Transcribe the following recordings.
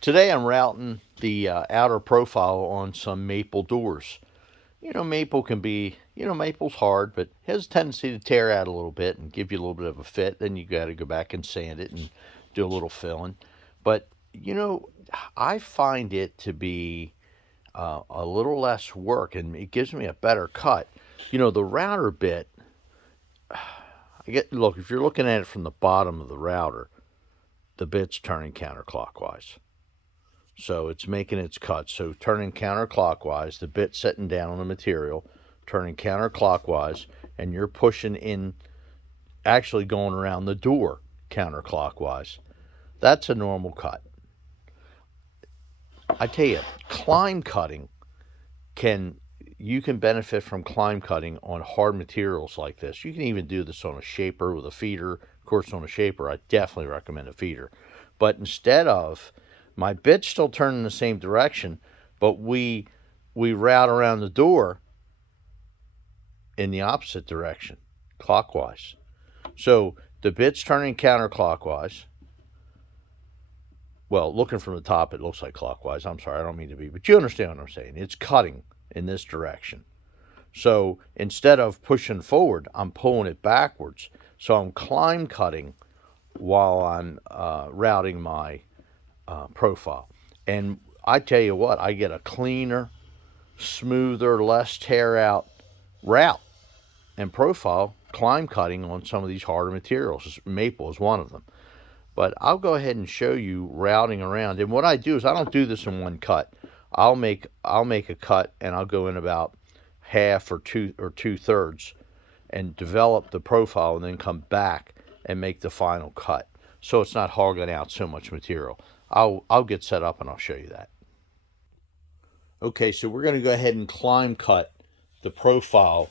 Today I'm routing the outer profile on some maple doors. Maple can be, maple's hard, but it has a tendency to tear out a little bit and give you a little bit of a fit. Then you got to go back and sand it and do a little filling. But, I find it to be a little less work and it gives me a better cut. The router bit, look, if you're looking at it from the bottom of the router, the bit's turning counterclockwise. So it's making its cut. So turning counterclockwise, the bit sitting down on the material, turning counterclockwise, and you're pushing in, actually going around the door counterclockwise. That's a normal cut. I tell you, climb cutting you can benefit from climb cutting on hard materials like this. You can even do this on a shaper with a feeder. Of course, on a shaper, I definitely recommend a feeder. But instead of, my bit's still turning the same direction, but we route around the door in the opposite direction, clockwise. So the bit's turning counterclockwise. Well, looking from the top, it looks like clockwise. I'm sorry, I don't mean to be, but you understand what I'm saying. It's cutting in this direction. So instead of pushing forward, I'm pulling it backwards. So I'm climb cutting while I'm routing my profile. And I tell you what, I get a cleaner, smoother, less tear out route and profile climb cutting on some of these harder materials. Maple is one of them. But I'll go ahead and show you routing around. And what I do is I don't do this in one cut. I'll make a cut and I'll go in about half or two-thirds and develop the profile and then come back and make the final cut. So it's not hogging out so much material. I'll get set up and I'll show you that. Okay, so we're going to go ahead and climb cut the profile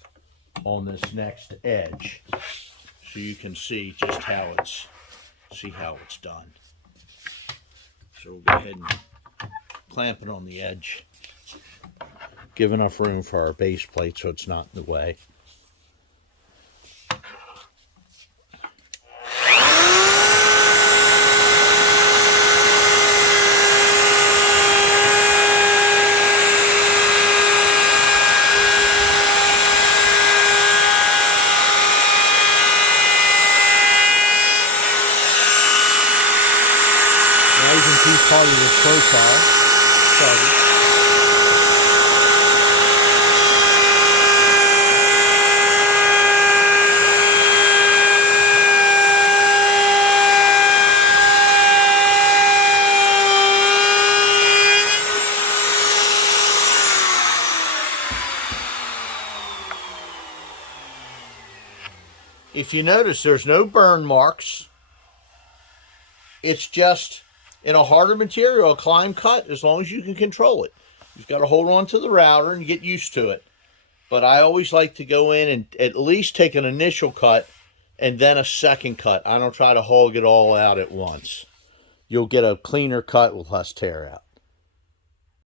on this next edge so you can see just how it's done. So we'll go ahead and clamp it on the edge. Give enough room for our base plate so it's not in the way. Now you can see part of the profile started. If you notice, there's no burn marks. It's just in a harder material, a climb cut, as long as you can control it. You've got to hold on to the router and get used to it. But I always like to go in and at least take an initial cut and then a second cut. I don't try to hog it all out at once. You'll get a cleaner cut with less tear out.